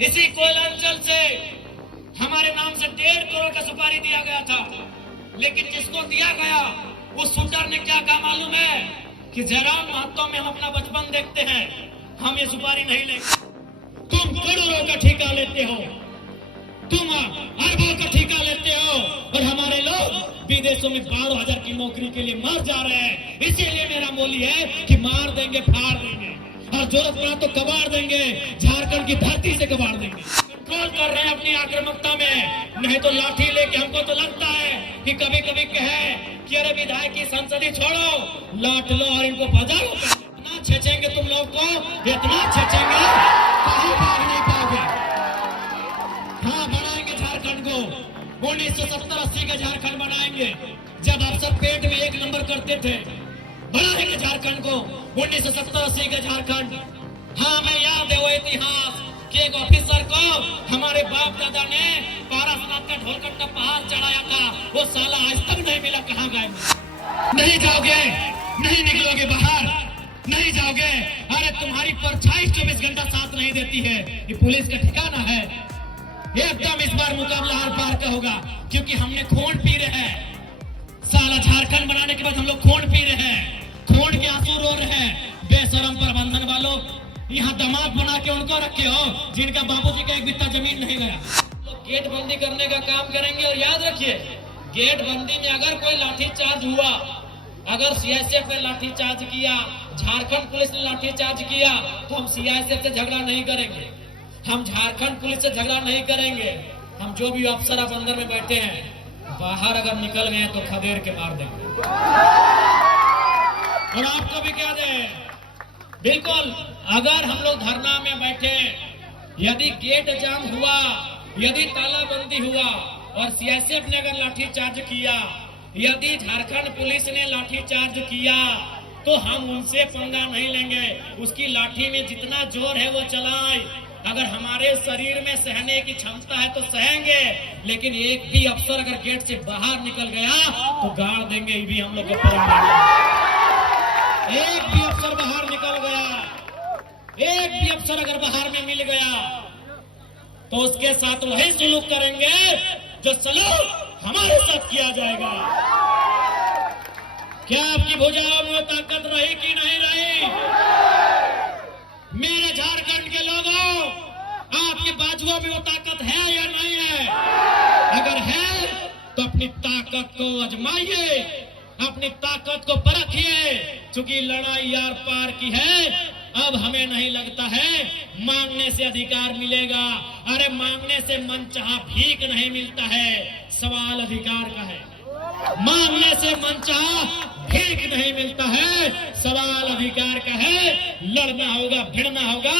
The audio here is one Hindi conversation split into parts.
इसी कोयलांचल से हमारे नाम से 1.5 करोड़ का सुपारी दिया गया था, लेकिन जिसको दिया गया उस शूटर ने क्या कहा मालूम है कि जयराम महतो में हम अपना बचपन देखते हैं, हम ये सुपारी नहीं लेंगे। तुम करोड़ों का ठेका लेते हो, तुम अरबों का ठेका लेते हो, और हमारे लोग विदेशों में 12,000 की नौकरी के लिए मर जा रहे हैं। इसीलिए मेरा बोली है कि मार देंगे, फाड़ देंगे, और जरूरत पड़ा तो कबाड़ देंगे, झारखंड की धरती से कबाड़ देंगे। कंट्रोल कर रहे हैं अपनी आक्रामकता में, नहीं तो लाठी लेके हमको तो लगता है कि कभी कभी कहे कि अरे विधायक की संसदी छोड़ो, लाट लो और इनको बजाओ। इतना छेचेंगे तुम लोग को, इतना छेचेंगे कहीं भाग नहीं पाओगे। हाँ, बनाएंगे झारखंड को, 1970-80 का झारखंड बनाएंगे, जब आप सब पेट में 1 नंबर करते थे। बनाएंगे झारखंड को, 1970-80 का झारखंड। हाँ, मैं याद है वो इतिहास कि एक ऑफिसर को हमारे बाप दादा ने पारासनाथ का ढोलकट्टा पहाड़ चढ़ाया था, वो साला आज तक नहीं मिला। कहाँ गए? नहीं जाओगे, नहीं निकलोगे बाहर, नहीं जाओगे। अरे तुम्हारी परछाई 24 घंटा साथ नहीं देती है, ये पुलिस का ठिकाना है। एकदम इस बार मुकाबला हर पार का होगा, क्योंकि हमने खून पी रहे हैं। साला झारखंड बनाने के बाद हम लोग खून पी रहे हैं, खून के आंसू रो रहे हैं। बेशरम प्रबंधन वालों, यहाँ दामाद बना के उनको रखे हो जिनका बाबूजी का 1 बित्ता जमीन नहीं गया। तो गेट बंदी करने का काम करेंगे, और याद रखिए गेट बंदी में अगर कोई लाठीचार्ज हुआ, अगर सीआईएसएफ ने लाठीचार्ज किया, झारखंड पुलिस ने लाठीचार्ज किया, तो हम सीआईएसएफ से झगड़ा नहीं करेंगे, हम झारखंड पुलिस से झगड़ा नहीं करेंगे। हम जो भी अफसर अब अंदर में बैठे हैं, बाहर अगर निकल गए तो खदेड़ के मार देंगे। और आपको भी कह दें, बिल्कुल अगर हम लोग धरना में बैठे, यदि गेट जाम हुआ, यदि तालाबंदी हुआ और सीआईएसएफ ने अगर लाठीचार्ज किया, यदि झारखंड पुलिस ने लाठीचार्ज किया, तो हम उनसे पंगा नहीं लेंगे। उसकी लाठी में जितना जोर है वो चलाए, अगर हमारे शरीर में सहने की क्षमता है तो सहेंगे, लेकिन एक भी अफसर अगर गेट से बाहर निकल गया तो गाड़ देंगे। ये भी हम लोग एक भी अफसर बाहर निकल गया, एक भी अफसर अगर बाहर में मिल गया तो उसके साथ वही सलूक करेंगे जो सलूक हमारे साथ किया जाएगा। क्या आपकी भुजाओं में ताकत रही कि नहीं रही? मेरे झारखंड के लोगों, आपके बाजुओं में वो ताकत है या नहीं है? अगर है तो अपनी ताकत को आजमाइए, अपनी ताकत को परखिए, क्योंकि लड़ाई यार पार की है। अब हमें नहीं लगता है मांगने से अधिकार मिलेगा। अरे मांगने से मनचाहा भीख नहीं मिलता है, सवाल अधिकार का है। मांगने से मनचाहा भीख नहीं मिलता है, सवाल अधिकार का है। लड़ना होगा, भिड़ना होगा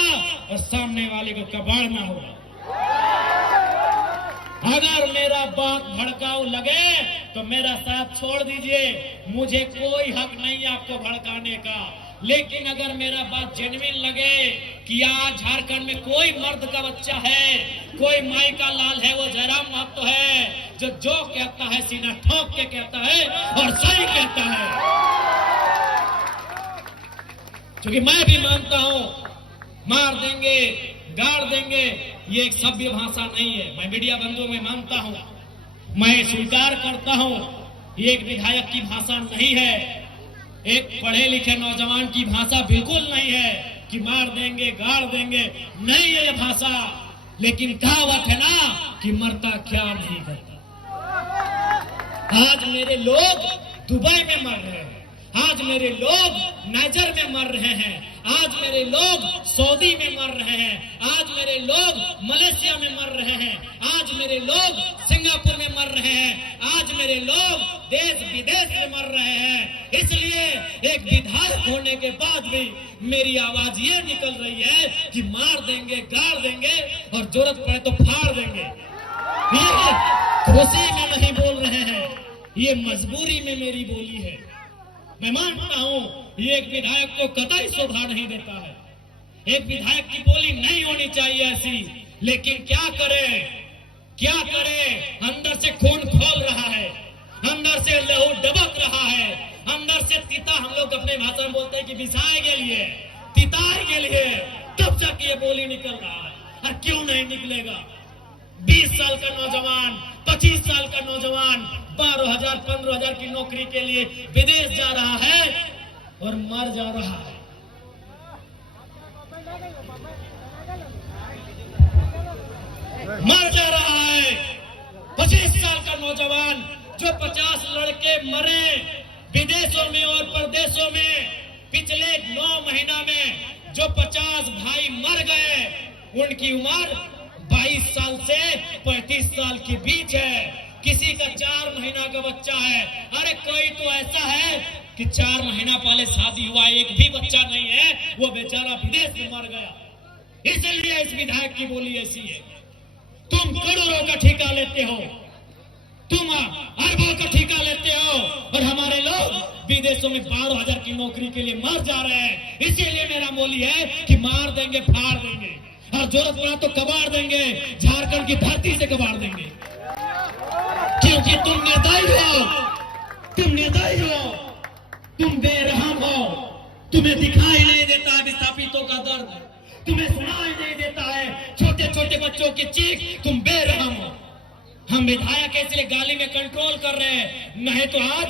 और सामने वाले को कबाड़ना होगा। अगर मेरा बात भड़काऊ लगे तो मेरा साथ छोड़ दीजिए, मुझे कोई हक नहीं आपको भड़काने का। लेकिन अगर मेरा बात जेन्युइन लगे कि आज झारखंड में कोई मर्द का बच्चा है, कोई माई का लाल है, वो जयराम महतो है, जो कहता है सीना ठोक के कहता है और सही कहता है। क्योंकि मैं भी मानता हूं, मार देंगे, गाड़ देंगे, ये एक सभ्य भाषा नहीं है। मैं मीडिया बंधुओं में मानता हूं, मैं स्वीकार करता हूं, ये एक विधायक की भाषा नहीं है, एक पढ़े लिखे नौजवान की भाषा बिल्कुल नहीं है कि मार देंगे, गाड़ देंगे, नहीं है ये भाषा। लेकिन कहावत है ना कि मरता क्या नहीं करता। आज मेरे लोग दुबई में मर रहे हैं, आज मेरे लोग नाइजर में मर रहे हैं, आज मेरे लोग सऊदी में मर रहे हैं, आज मेरे लोग मलेशिया में मर रहे हैं, आज मेरे लोग सिंगापुर में मर रहे हैं, आज मेरे लोग देश विदेश में मर रहे हैं। इसलिए एक विधायक होने के बाद भी मेरी आवाज ये निकल रही है कि मार देंगे, गाड़ देंगे और जरूरत पड़े तो फाड़ देंगे। ये खुशी में नहीं बोल रहे हैं, ये मजबूरी में मेरी बोली है। मैं मानता हूं ये एक विधायक को कतई शोभा नहीं देता है, एक विधायक की बोली नहीं होनी चाहिए ऐसी। लेकिन क्या करे, क्या करे, अंदर से खून खोल रहा है, अंदर से लहू डबक रहा है, अंदर से तीता, हम लोग अपने भाषा में बोलते हैं कि बिसाए के लिए, तिताए के लिए, तब तक ये बोली निकल रहा है। और क्यों नहीं निकलेगा? 20 साल का नौजवान, 25 साल का नौजवान 12,000 15,000 की नौकरी के लिए विदेश जा रहा है और मर जा रहा है। मर जा रहा है। 25 साल का नौजवान जो 50 लड़के मरे विदेशों में और प्रदेशों में, पिछले 9 महीना में जो 50 भाई मर गए, उनकी उम्र 22 साल से 35 साल के बीच है। किसी का 4 महीना का बच्चा है। अरे कोई तो ऐसा है कि 4 महीना पहले शादी हुआ, एक भी बच्चा नहीं है, वो बेचारा विदेश में मर गया। इसलिए इस विधायक की बोली ऐसी है, तुम करोड़ों का ठेका लेते हो, तुम अरबों का ठेका लेते हो और हमारे लोग विदेशों में 12,000 की नौकरी के लिए मर जा रहे हैं। इसीलिए मेरा बोली है कि मार देंगे, फाड़ देंगे और जरूरत पड़ा तो कबाड़ देंगे, झारखंड की धरती से कबाड़ देंगे। क्योंकि तुम निर्दयी हो, तुम निर्दयी हो, तुम बेरहम हो। तुम्हें दिखाई नहीं देता है विस्थापितों का दर्द, तुम्हें सुनाई नहीं देता है छोटे छोटे बच्चों की चीख, तुम बेरहम हो। हम विधायक इसलिए गाली में कंट्रोल कर रहे हैं, नहीं तो आज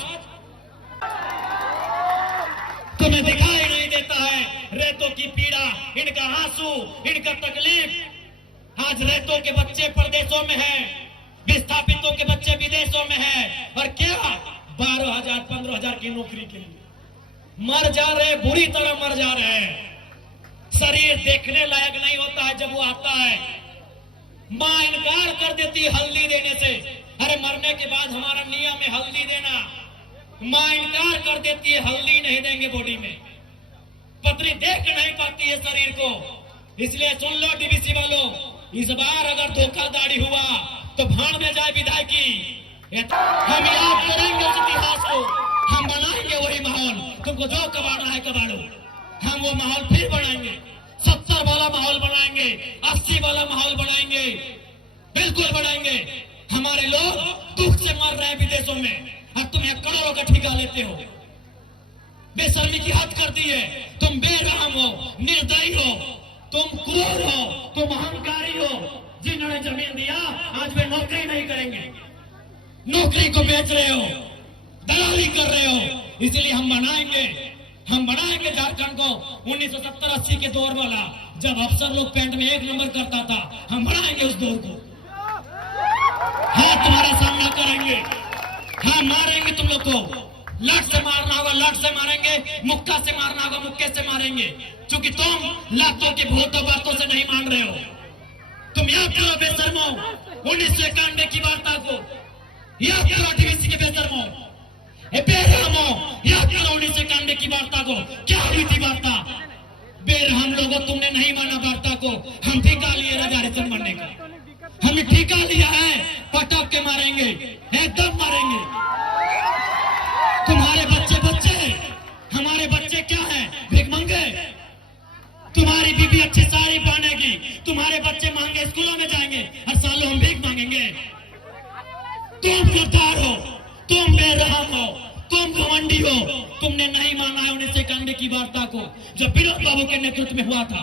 तुम्हें दिखाई नहीं देता है रेतों की पीड़ा, इनका आंसू, इनका तकलीफ। आज रेतों के बच्चे प्रदेशों में हैं, विस्थापितों के बच्चे विदेशों में हैं, और क्या 12,000 15,000 की नौकरी के लिए मर जा रहे, बुरी तरह मर जा रहे हैं। शरीर देखने लायक नहीं होता है जब वो आता है। मां इनकार कर देती है हल्दी देने से। अरे मरने के बाद हमारा नियम है हल्दी देना, मां इनकार कर देती है, हल्दी नहीं देंगे बॉडी में। पत्नी देख नहीं पाती है शरीर को। इसलिए सुन लो डीवीसी वालों, इस बार अगर धोखाधड़ी हुआ तो भाड़ में जाए विधायकी। हम याद करेंगे उस इतिहास को, हम बनाएंगे वही माहौल। तुमको जो कबाड़ना है कबाड़ो, हम वो माहौल फिर बनाएंगे। 70 वाला माहौल बनाएंगे, 80 वाला माहौल बनाएंगे, बिल्कुल बनाएंगे। हमारे लोग दुख से मर रहे हैं विदेशों में और तुम एक करोड़ों का ठेका लेते हो। बेशर्मी की हद कर दी है। तुम बेरहम हो, निर्दयी हो, तुम क्रूर हो, तुम अहंकारी हो। जिन्होंने जमीन दिया आज वे नौकरी नहीं करेंगे, नौकरी को बेच रहे हो, दलाली कर रहे हो। इसलिए हम बनाएंगे झारखंड को 1970-80 के दौर वाला, जब अफसर लोग पैंट में 1 नंबर करता था। हम बनाएंगे उस दौर को। हाँ, तुम्हारा सामना करेंगे, हाँ मारेंगे तुम लोग को। लट से मारना होगा लट से मारेंगे, मुक्का से मारना होगा मुक्के से मारेंगे। क्योंकि तुम लातों की भूतों बातों से नहीं मान रहे हो। तुम याद करो बेशर्मो 1991 की वार्ता को, याद करो डीवीसी के बेशर्मो, बेरहमो, याद करो 1991 की वार्ता को। क्या हुई थी वार्ता? बेरहम लोगों, तुमने नहीं माना वार्ता को। हम ठेका लिए रिजर्वेशन बनने का, हमने ठेका लिया है, पटक के मारेंगे, एकदम मारेंगे। तुम्हारे बच्चे हमारे बच्चे क्या हैं? भिखमंगे। तुम्हारी बीबी अच्छी साड़ी पहनेगी, तुम्हारे बच्चे महंगे स्कूलों में जाएंगे और सालों हम भीख मांगेंगे। तुम गद्दार हो, तुम बेरहम हो, तुम घमंडी हो। तुमने नहीं माना है 1991 की वार्ता को, जो विनोद बाबू के नेतृत्व में हुआ था।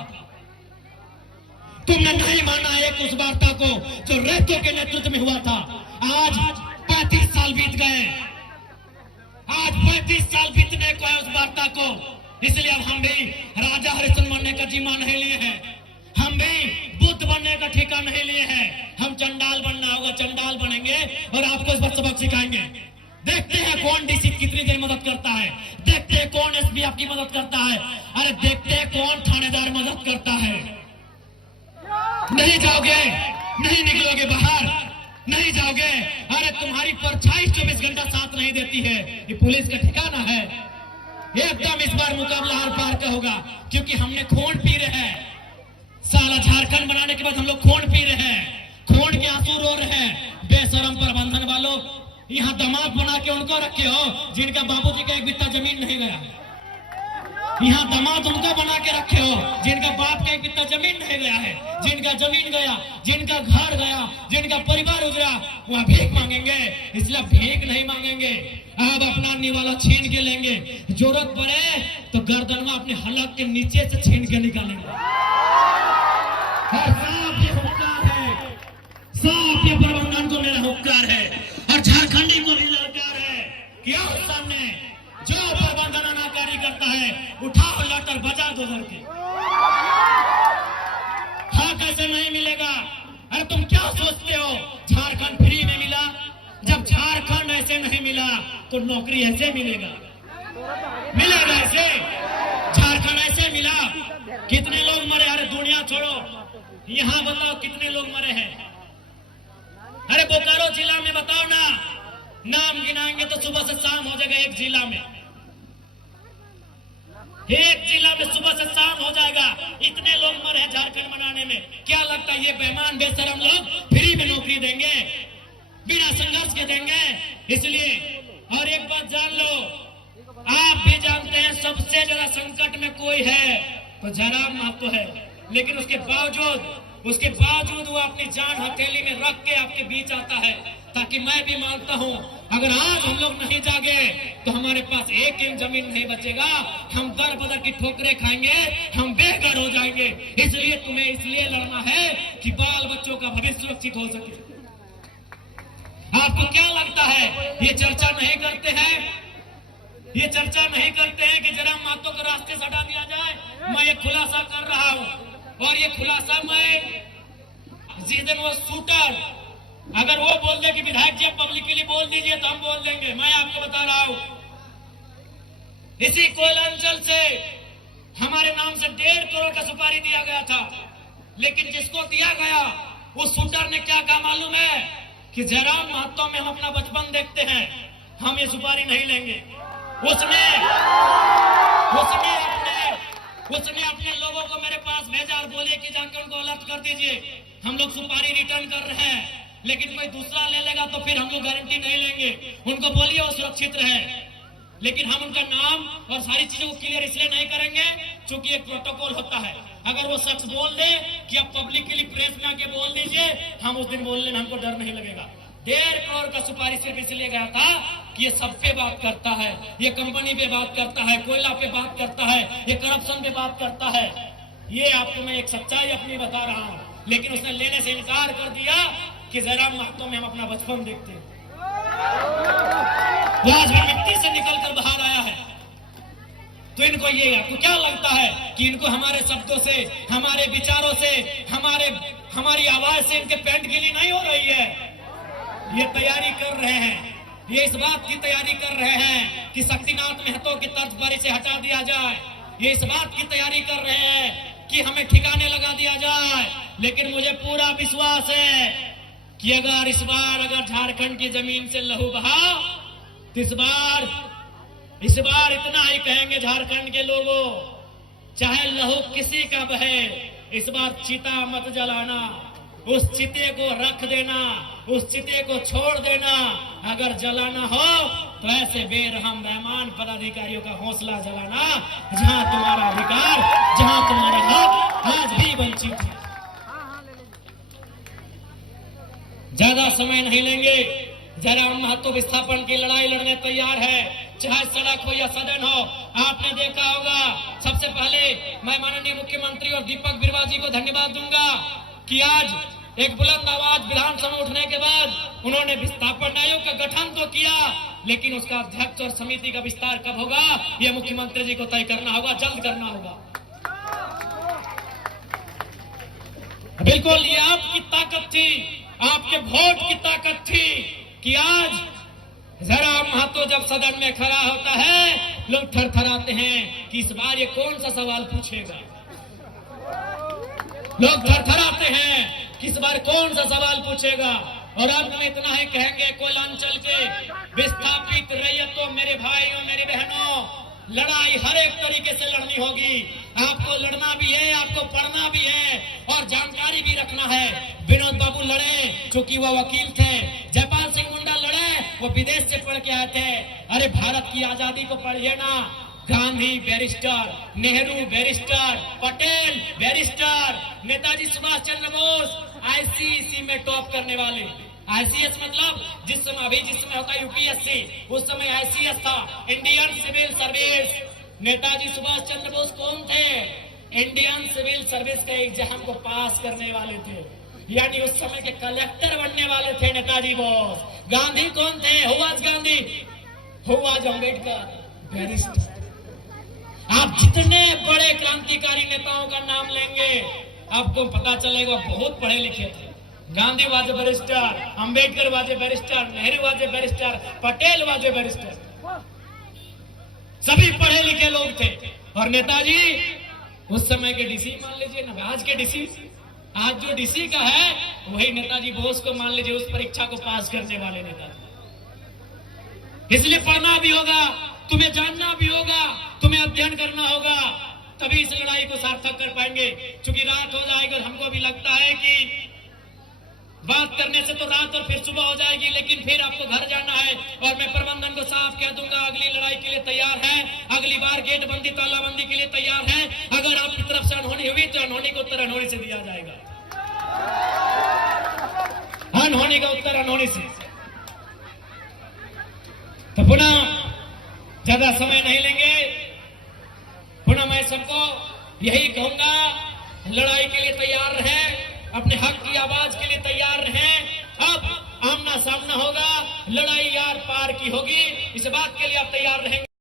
तुमने नहीं माना है उस वार्ता को जो रेतों के नेतृत्व में हुआ था। आज 35 साल बीत गए, आज 35 साल बीतने को है उस वार्ता को। इसलिए अब हम भी राजा हरिश्चंद्र बनने का जिम्मा नहीं लिए हैं, हम भी बुद्ध बनने का ठेका नहीं लिए हैं। हम चंडाल बनना होगा, चंडाल बनेंगे और आपको इस बात सबक सिखाएंगे। देखते हैं कौन डीसी कितनी देर मदद करता है, देखते हैं कौन एसपी आपकी मदद करता है, अरे देखते हैं कौन थानेदार मदद करता है। नहीं जाओगे, नहीं निकलोगे बाहर, नहीं जाओगे। अरे तुम्हारी परछाई 24 घंटा साथ नहीं देती है, ये पुलिस का ठिकाना है। एकदम इस बार मुकाबला आर पार का होगा, क्योंकि हमने खून पी रहे हैं। साला झारखंड बनाने के बाद हम लोग खून पी रहे हैं, खून के आंसू रो रहे हैं। बेशरम प्रबंधन वालों, यहाँ दामाद बना के उनको रखे हो जिनका बाबूजी का 1 बित्ता जमीन नहीं गया। यहाँ दामाद उनको बना के रखे हो जिनका बाप का 1 बित्ता जमीन नहीं गया है, जिनका जमीन गया, जिनका घर गया, जिनका परिवार उजड़ा, वह भीख मांगेंगे। इसलिए भीख नहीं मांगेंगे, अब अपना निवाला छीन के लेंगे। जरूरत पड़े तो गर्दन में अपने हलक के नीचे से छीन के निकालेंगे। करता है, उठाओ लटर बजा दो घर के। हाँ कैसे नहीं मिलेगा? अरे तुम क्या सोचते हो झारखंड फ्री में मिला? जब झारखंड ऐसे नहीं मिला तो नौकरी ऐसे मिलेगा? मिलेगा ऐसे? झारखंड ऐसे मिला? कितने लोग मरे? अरे दुनिया छोड़ो, यहाँ बताओ कितने लोग मरे हैं? अरे बोकारो जिला में बताओ ना, नाम गिनाएंगे तो सुबह से शाम हो जाएगा। एक जिला में सुबह से शाम हो जाएगा। इतने लोग मरे हैं झारखंड बनाने में। क्या लगता है ये बेईमान बेशरम लोग फ्री में नौकरी देंगे? बिना संघर्ष के देंगे? इसलिए और एक बात जान लो, आप भी जानते हैं सबसे ज्यादा संकट में कोई है तो जयराम महतो है। लेकिन उसके बावजूद वो अपनी जान हथेली में रख के आपके बीच आता है, ताकि मैं भी मानता हूं अगर आज हम लोग नहीं जागे तो हमारे पास एक इंच जमीन नहीं बचेगा। हम दर बदर की ठोकरें खाएंगे, हम बेघर हो जाएंगे। इसलिए तुम्हें इसलिए लड़ना है कि बाल बच्चों का भविष्य सुरक्षित हो सके। आपको क्या लगता है ये चर्चा नहीं करते हैं? ये चर्चा नहीं करते हैं कि जयराम महतो को रास्ते से हटा दिया जाए? मैं ये खुलासा कर रहा हूं, और ये खुलासा मैं जिस दिन वो शूटर अगर वो बोल दे कि विधायक जी पब्लिकली बोल दीजिए तो हम बोल देंगे। मैं आपको बता रहा हूं, इसी कोयलांचल से हमारे नाम से 1.5 करोड़ का सुपारी दिया गया था, लेकिन जिसको दिया गया उस शूटर ने क्या कहा मालूम है? कि जयराम महतो में हम अपना बचपन देखते हैं, हम ये सुपारी नहीं लेंगे। उसने अपने लोगों को मेरे पास भेजा और बोले कि जाकर उनको अलर्ट कर दीजिए, हम लोग सुपारी रिटर्न कर रहे हैं, लेकिन कोई दूसरा ले लेगा तो फिर हम लोग गारंटी नहीं लेंगे। उनको बोलिए वो सुरक्षित रहे, लेकिन हम उनका नाम और सारी चीजों को क्लियर इसलिए नहीं करेंगे क्योंकि एक प्रोटोकॉल होता है। अगर वो शख्स बोल दे कि अब पब्लिकली प्रेस में आके बोल दीजिए, हम उस दिन बोलने में हमको डर नहीं लगेगा। 1.5 करोड़ का सुपारी सिर्फ इसलिए गया था कि ये सब पे बात करता है, ये कंपनी पे बात करता है, कोयला पे बात करता है, ये करप्शन पे बात करता है। ये आपको मैं एक सच्चाई अपनी बता रहा हूं, लेकिन उसने लेने से इनकार कर दिया कि जयराम महतो में हम अपना बचपन देखते हैं। वो आज भी मिट्टी से निकलकर बाहर आया है। तो इनको ये आपको क्या लगता है कि इनको हमारे शब्दों से, हमारे विचारों से, हमारी आवाज से इनके पेंट गिली नहीं हो रही है? ये तैयारी कर रहे हैं, ये इस बात की तैयारी कर रहे हैं कि शक्तिनाथ महतो की तर्ज पर इसे हटा दिया जाए। ये इस बात की तैयारी कर रहे हैं कि हमें ठिकाने लगा दिया जाए। लेकिन मुझे पूरा विश्वास है कि इस बार झारखंड की जमीन से लहू बहा तो इस बार इतना ही कहेंगे झारखंड के लोगों, चाहे लहू किसी का बहे, इस बार चिता मत जलाना, उस चिते को रख देना, उस चिते को छोड़ देना। अगर जलाना हो तो ऐसे बेरहम बेईमान पदाधिकारियों का हौसला जलाना जहां तुम्हारा अधिकार, जहां तुम्हारा हक आज भी वंचित है। ज्यादा समय नहीं लेंगे, जयराम महतो विस्थापन की लड़ाई लड़ने तैयार है, चाहे सड़क हो या सदन हो। आपने देखा होगा, सबसे पहले मैं माननीय मुख्यमंत्री और दीपक बिरुवा जी को धन्यवाद दूंगा कि आज एक बुलंद आवाज विधानसभा उठने के बाद उन्होंने विस्थापन आयोग का गठन तो किया, लेकिन उसका अध्यक्ष और समिति का विस्तार कब होगा यह मुख्यमंत्री जी को तय करना होगा, जल्द करना होगा। बिल्कुल ये आपकी ताकत थी, आपके वोट की ताकत थी कि आज जयराम महतो जब सदन में खड़ा होता है, लोग थरथराते हैं कि इस बार ये कौन सा सवाल पूछेगा। लोग थरथराते हैं कि इस बार कौन सा सवाल पूछेगा। और अंत में इतना ही कहेंगे, कोयलांचल के विस्थापित रैयतों, मेरे भाइयों मेरी बहनों, लड़ाई हर एक तरीके से लड़नी होगी। आपको लड़ना भी है, आपको पढ़ना भी है और जानकारी भी रखना है। विनोद बाबू लड़े क्योंकि वो वकील थे, जयपाल सिंह मुंडा लड़े वो विदेश से पढ़ के आए थे। अरे भारत की आजादी को पढ़िए ना, Gandhi barrister, Nehru barrister, Patel barrister, Netaji Subhash Chandra Bose ICSE में टॉप करने वाले। आईसीएस मतलब जिस समय होता है यूपीएससी, उस समय आईसीएस था, Indian civil service. Netaji Subhash Chandra Bose कौन थे? इंडियन सिविल सर्विस का एग्जाम को पास करने वाले थे, यानी उस समय के कलेक्टर बनने वाले थे नेताजी बोस। गांधी कौन थे? Who was Gandhi? Who was Ambedkar? Barrister. आप जितने बड़े क्रांतिकारी नेताओं का नाम लेंगे आपको पता चलेगा बहुत पढ़े लिखे थे। गांधी वाजे बैरिस्टर, अंबेडकर वाजे बैरिस्टर, नेहरू वाजे बैरिस्टर, पटेल वाजे बैरिस्टर, सभी पढ़े लिखे लोग थे। और नेताजी उस समय के डीसी मान लीजिए ना, आज के डीसी, आज जो डीसी का है वही नेताजी बोस को मान लीजिए, उस परीक्षा को पास करने वाले नेताजी। इसलिए पढ़ना भी होगा, तुम्हें जानना भी होगा, तुम्हें अध्ययन करना होगा, तभी इस लड़ाई को सार्थक कर पाएंगे। क्योंकि रात हो जाएगी और हमको भी लगता है कि बात करने से तो रात और फिर सुबह हो जाएगी, लेकिन फिर आपको घर जाना है। और मैं प्रबंधन को साफ कह दूंगा, अगली लड़ाई के लिए तैयार है, अगली बार गेट बंदी तालाबंदी के लिए तैयार है। अगर आपकी तरफ से अनहोनी हुई तो अनहोनी का उत्तर अनहोनी से दिया जाएगा, अनहोनी का उत्तर अनहोनी से। तो पुनः ज्यादा समय नहीं लेंगे, पुनः मैं सबको यही कहूंगा, लड़ाई के लिए तैयार रहें, अपने हक की आवाज के लिए तैयार रहें। अब आमना सामना होगा, लड़ाई यार पार की होगी, इस बात के लिए आप तैयार रहेंगे।